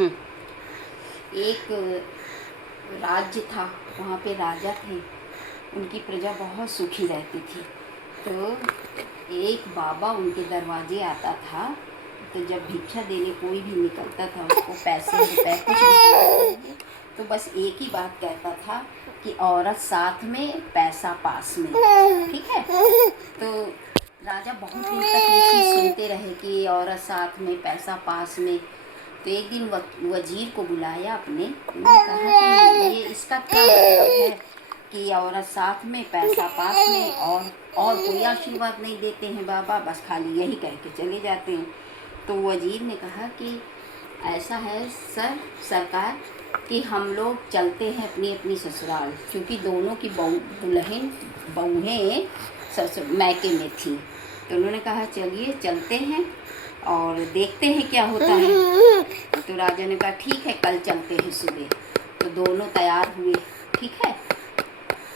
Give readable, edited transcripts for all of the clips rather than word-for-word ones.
हम्म। एक राज्य था, वहाँ पे राजा थे, उनकी प्रजा बहुत सुखी रहती थी। तो एक बाबा उनके दरवाजे आता था, तो जब भिक्षा देने कोई भी निकलता था उसको पैसे रुपए कुछ भी देते थे, तो बस एक ही बात कहता था कि औरत साथ में पैसा पास में। ठीक है। तो राजा बहुत दिन तक ये चीज़ सुनते रहे कि औरत साथ में पैसा पास में। तो एक दिन वजीर को बुलाया अपने, उन्होंने कहा कि ये इसका क्या मतलब है कि औरत साथ में पैसा पास में, और कोई आशीर्वाद नहीं देते हैं बाबा, बस खाली यही कह के चले जाते हैं। तो वजीर ने कहा कि ऐसा है सरकार कि हम लोग चलते हैं अपनी अपनी ससुराल, क्योंकि दोनों की बहुएं ससुर मैके में थी। तो उन्होंने कहा चलिए चलते हैं और देखते हैं क्या होता है। तो राजा ने कहा ठीक है, कल चलते हैं सुबह। तो दोनों तैयार हुए, ठीक है,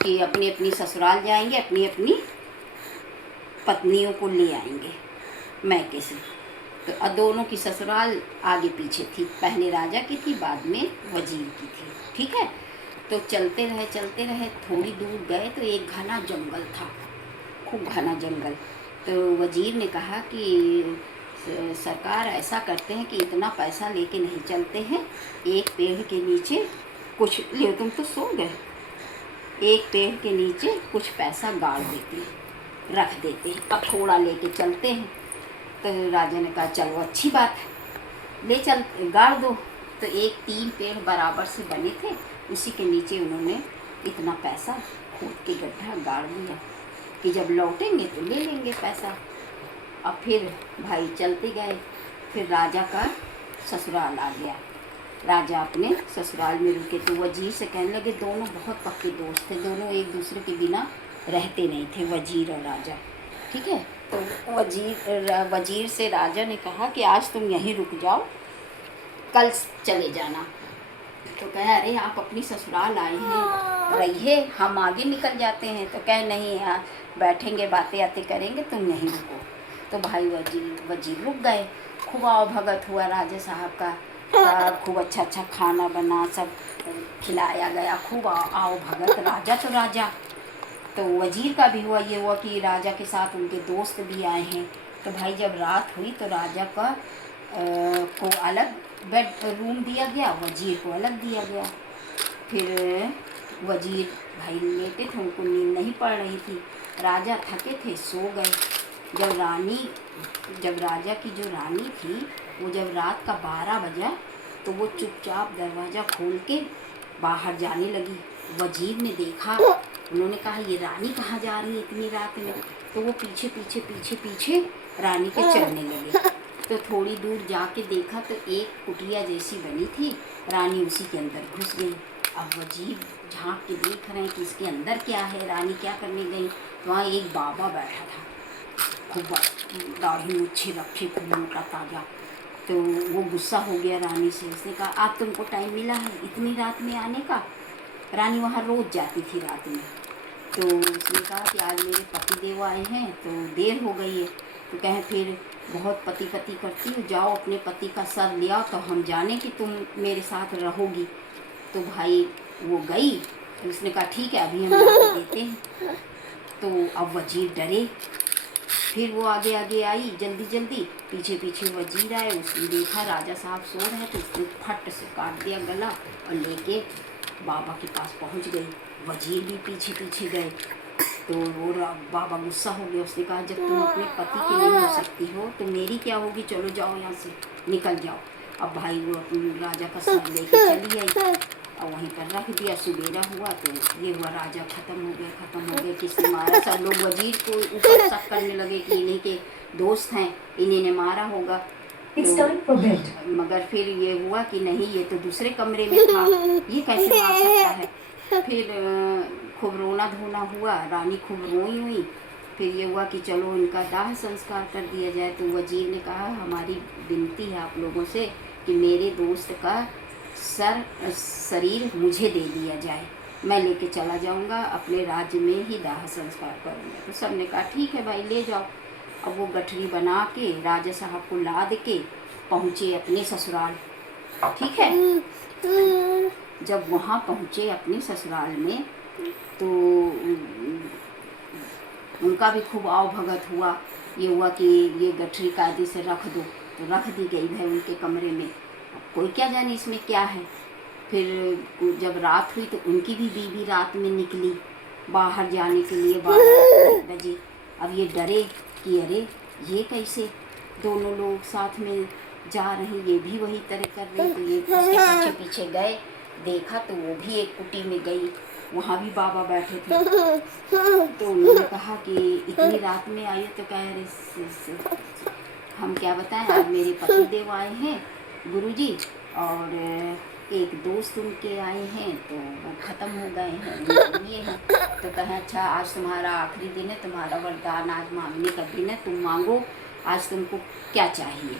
कि अपनी अपनी ससुराल जाएंगे, अपनी अपनी पत्नियों को ले आएंगे मैके से। तो दोनों की ससुराल आगे पीछे थी, पहले राजा की थी, बाद में वजीर की थी। ठीक है। तो चलते रहे, थोड़ी दूर गए तो एक घना जंगल था, खूब घना जंगल। तो वजीर ने कहा कि सरकार ऐसा करते हैं कि इतना पैसा लेके नहीं चलते हैं, एक पेड़ के नीचे कुछ ले, तुम तो सो गए, एक पेड़ के नीचे कुछ पैसा गाड़ देते हैं, रख देते हैं, अब थोड़ा लेके चलते हैं। तो राजा ने कहा चलो अच्छी बात है, ले चल गाड़ दो। तो एक 3 पेड़ बराबर से बने थे, उसी के नीचे उन्होंने इतना पैसा खोद के गड्ढा गाड़ दिया कि जब लौटेंगे तो ले लेंगे पैसा। अब फिर भाई चलते गए, फिर राजा का ससुराल आ गया। राजा अपने ससुराल में रुके तो वजीर से कहने लगे, दोनों बहुत पक्के दोस्त थे, दोनों एक दूसरे के बिना रहते नहीं थे, वजीर और राजा। ठीक है। तो वजीर से राजा ने कहा कि आज तुम यहीं रुक जाओ, कल चले जाना। तो कहे अरे आप अपनी ससुराल आए हैं, रहिए, हम आगे निकल जाते हैं। तो कहे नहीं यार, बैठेंगे बातें आते करेंगे, तुम यहीं रुको। तो भाई वजीर रुक गए। खूब आओ भगत हुआ राजा साहब का, खूब अच्छा खाना बना, सब खिलाया गया, खूब आओ भगत। राजा तो राजा, तो वजीर का भी ये हुआ कि राजा के साथ उनके दोस्त भी आए हैं। तो भाई जब रात हुई तो राजा को अलग बेड रूम दिया गया, वजीर को अलग दिया गया। फिर वजीर भाई लेटे थे, उनको नींद नहीं पड़ रही थी, राजा थके थे, सो गए। जब राजा की जो रानी थी, वो जब रात का 12 बजा तो वो चुपचाप दरवाज़ा खोल के बाहर जाने लगी। वजीर ने देखा, उन्होंने कहा ये रानी कहाँ जा रही है इतनी रात में। तो वो पीछे रानी के चलने लगे। तो थोड़ी दूर जाके देखा तो एक कुटिया जैसी बनी थी, रानी उसी के अंदर घुस गई। अब वजीर झांक के देख रहे हैं कि इसके अंदर क्या है, रानी क्या करने गई। वहाँ एक बाबा बैठा था, खूब दाढ़ी मुच्छे रखे, खूब मोटा ताजा। तो वो गुस्सा हो गया रानी से, उसने कहा आज तुमको टाइम मिला है इतनी रात में आने का। रानी वहाँ रोज़ जाती थी रात में। तो उसने कहा कि आज मेरे पति देव आए हैं तो देर हो गई है। तो कहें फिर बहुत पति करती हूँ, जाओ अपने पति का सर ले आओ तो हम जाने कि तुम मेरे साथ रहोगी। तो भाई वो गई, तो उसने कहा ठीक है अभी हम ला देते हैं। तो अब वजीर डरे, फिर वो आगे आई, जल्दी पीछे वजीर आए। उसने देखा राजा साहब सो रहे तो उसने फट से काट दिया गला और लेके बाबा के पास पहुंच गई। वजीर भी पीछे गए। तो वो बाबा गुस्सा हो गया, उसने कहा जब तुम अपने पति के लिए हो सकती हो तो मेरी क्या होगी, चलो जाओ यहाँ से, निकल जाओ। अब भाई वो अपने राजा का सर लेके चली आई और वहीं पर रख दिया। सुबेरा हुआ तो ये हुआ, राजा खत्म हो गया, किसने मारा। सब लोग वजीर को ऊपर शक करने लगे कि इन्हीं के दोस्त हैं, इन्हीं ने मारा होगा। तो मगर फिर ये हुआ कि नहीं, ये तो दूसरे कमरे में था, ये कैसे मार सकता है। फिर खूब रोना धोना हुआ, रानी खूब रोई हुई। फिर ये हुआ कि चलो इनका दाह संस्कार कर दिया जाए। तो वजीर ने कहा हमारी विनती है आप लोगों से कि मेरे दोस्त का शरीर मुझे दे दिया जाए, मैं लेके चला जाऊंगा, अपने राज्य में ही दाह संस्कार करूंगा। तो सब ने कहा ठीक है भाई ले जाओ। अब वो गठरी बना के राजा साहब को लाद के पहुँचे अपने ससुराल। ठीक है। जब वहाँ पहुँचे अपने ससुराल में तो उनका भी खूब आव भगत हुआ। ये हुआ कि ये गठरी कायदे से रख दो, तो रख दी गई है उनके कमरे में। अब कोई क्या जाने इसमें क्या है। फिर जब रात हुई तो उनकी भी बीवी रात में निकली बाहर जाने के लिए 12 बजे। अब ये डरे कि अरे ये कैसे दोनों लोग साथ में जा रहे, ये भी वही तरह कर रहे। तो ये उसके पीछे पीछे गए, देखा तो वो भी एक कुटी में गई, वहाँ भी बाबा बैठे थे। तो उन्होंने कहा कि इतनी रात में आई तो कह रहे हम क्या बताएं, आज मेरे पति देव आए हैं गुरुजी, और एक दोस्त उनके आए हैं तो वो ख़त्म हो गए हैं, ये हैं। तो कहें अच्छा आज तुम्हारा आखिरी दिन है, तुम्हारा वरदान आज मांगने का दिन है, तुम मांगो आज तुमको क्या चाहिए।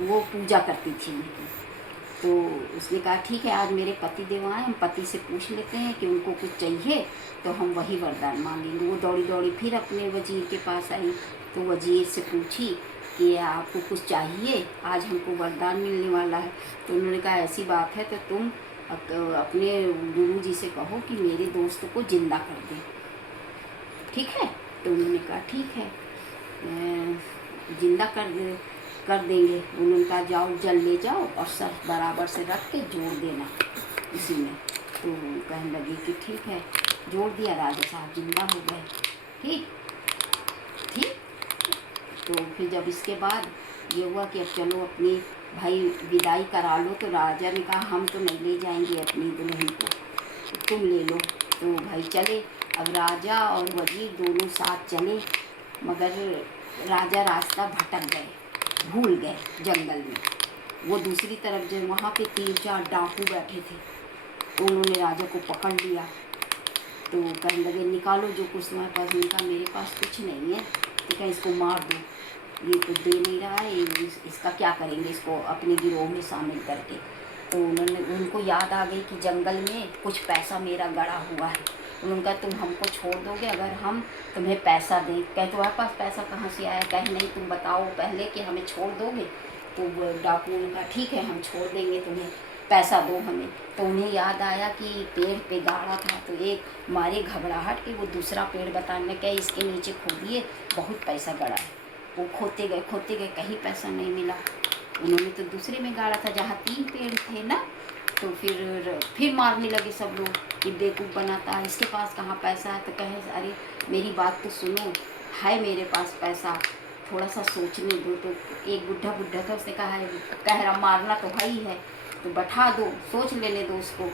वो पूजा करती थी उनकी। तो उसने कहा ठीक है आज मेरे पति देव आए, हम पति से पूछ लेते हैं कि उनको कुछ चाहिए तो हम वही वरदान मांगेंगे। वो दौड़ी दौड़ी फिर अपने वजीर के पास आई, तो वजीर से पूछी कि आपको कुछ चाहिए, आज हमको वरदान मिलने वाला है। तो उन्होंने कहा ऐसी बात है तो तुम अपने गुरुजी से कहो कि मेरे दोस्त को जिंदा कर दे, ठीक है। तो उन्होंने कहा ठीक है जिंदा कर देंगे। उन्होंने कहा जाओ जल ले जाओ और सब बराबर से रख के जोड़ देना इसी में। तो कहने लगी कि ठीक है, जोड़ दिया, राजा साहब जिंदा हो गए। ठीक ठीक। तो फिर जब इसके बाद ये हुआ कि अब चलो अपनी भाई विदाई करा लो, तो राजा ने कहा हम तो नहीं ले जाएंगे अपनी दुल्हन को, तुम ले लो। तो भाई चले। अब राजा और वजीर दोनों साथ चले, मगर राजा रास्ता भटक गए, भूल गए जंगल में। वो दूसरी तरफ जो वहाँ पे 3-4 डाकू बैठे थे, तो उन्होंने राजा को पकड़ लिया। तो कहने लगे निकालो जो कुछ तुम्हारे पास। उनका मेरे पास कुछ नहीं है, तो कहें इसको मार दो, ये तो दे नहीं रहा है, इसका क्या करेंगे, इसको अपने गिरोह में शामिल करके। तो उनको याद आ गई कि जंगल में कुछ पैसा मेरा गड़ा हुआ है। उन्होंने कहा तुम हमको छोड़ दोगे अगर हम तुम्हें पैसा दें। कहे तुम्हारे पास पैसा कहाँ से आया। कहे नहीं तुम बताओ पहले कि हमें छोड़ दोगे। तो डाकू ने कहा ठीक है हम छोड़ देंगे तुम्हें, पैसा दो हमें। तो उन्हें याद आया कि पेड़ पे गाड़ा था, तो एक मारे घबराहट कि वो दूसरा पेड़ बताने के इसके नीचे खोदिए बहुत पैसा गड़ा है। वो खोदते गए कहीं पैसा नहीं मिला। उन्होंने तो दूसरे में गाड़ा था जहाँ 3 पेड़ थे ना। तो फिर मारने लगे सब लोग कि बेवकूफ़ बनाता है, इसके पास कहाँ पैसा है। तो कहे अरे मेरी बात तो सुनो, है मेरे पास पैसा, थोड़ा सा सोचने दो। तो एक बुढ़ा था, उसने कह रहा मारना तो है ही है, तो बैठा दो, सोच लेने दो उसको।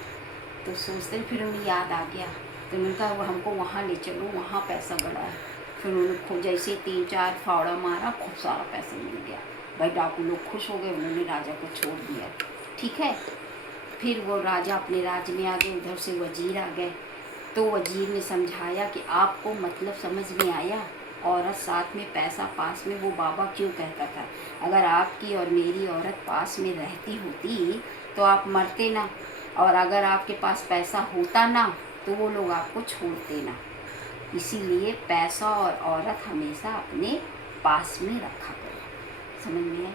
तो सोचते फिर उन्हें याद आ गया। तो उन्होंने कहा हमको वहाँ ले चलो, वहाँ पैसा बड़ा है। फिर उन्होंने जैसे 3-4 फावड़ा मारा, खूब सारा पैसा मिल गया। भाई डाकू लोग खुश हो गए, उन्होंने राजा को छोड़ दिया, ठीक है। फिर वो राजा अपने राज्य में आ गए, उधर से वजीर आ गए। तो वजीर ने समझाया कि आपको मतलब समझ में आया, औरत साथ में पैसा पास में, वो बाबा क्यों कहता था अगर आपकी और मेरी औरत पास में रहती होती तो आप मरते ना, और अगर आपके पास पैसा होता ना तो वो लोग आपको छोड़ते ना। इसीलिए पैसा और औरत हमेशा अपने पास में रखा करो। समझ में आया।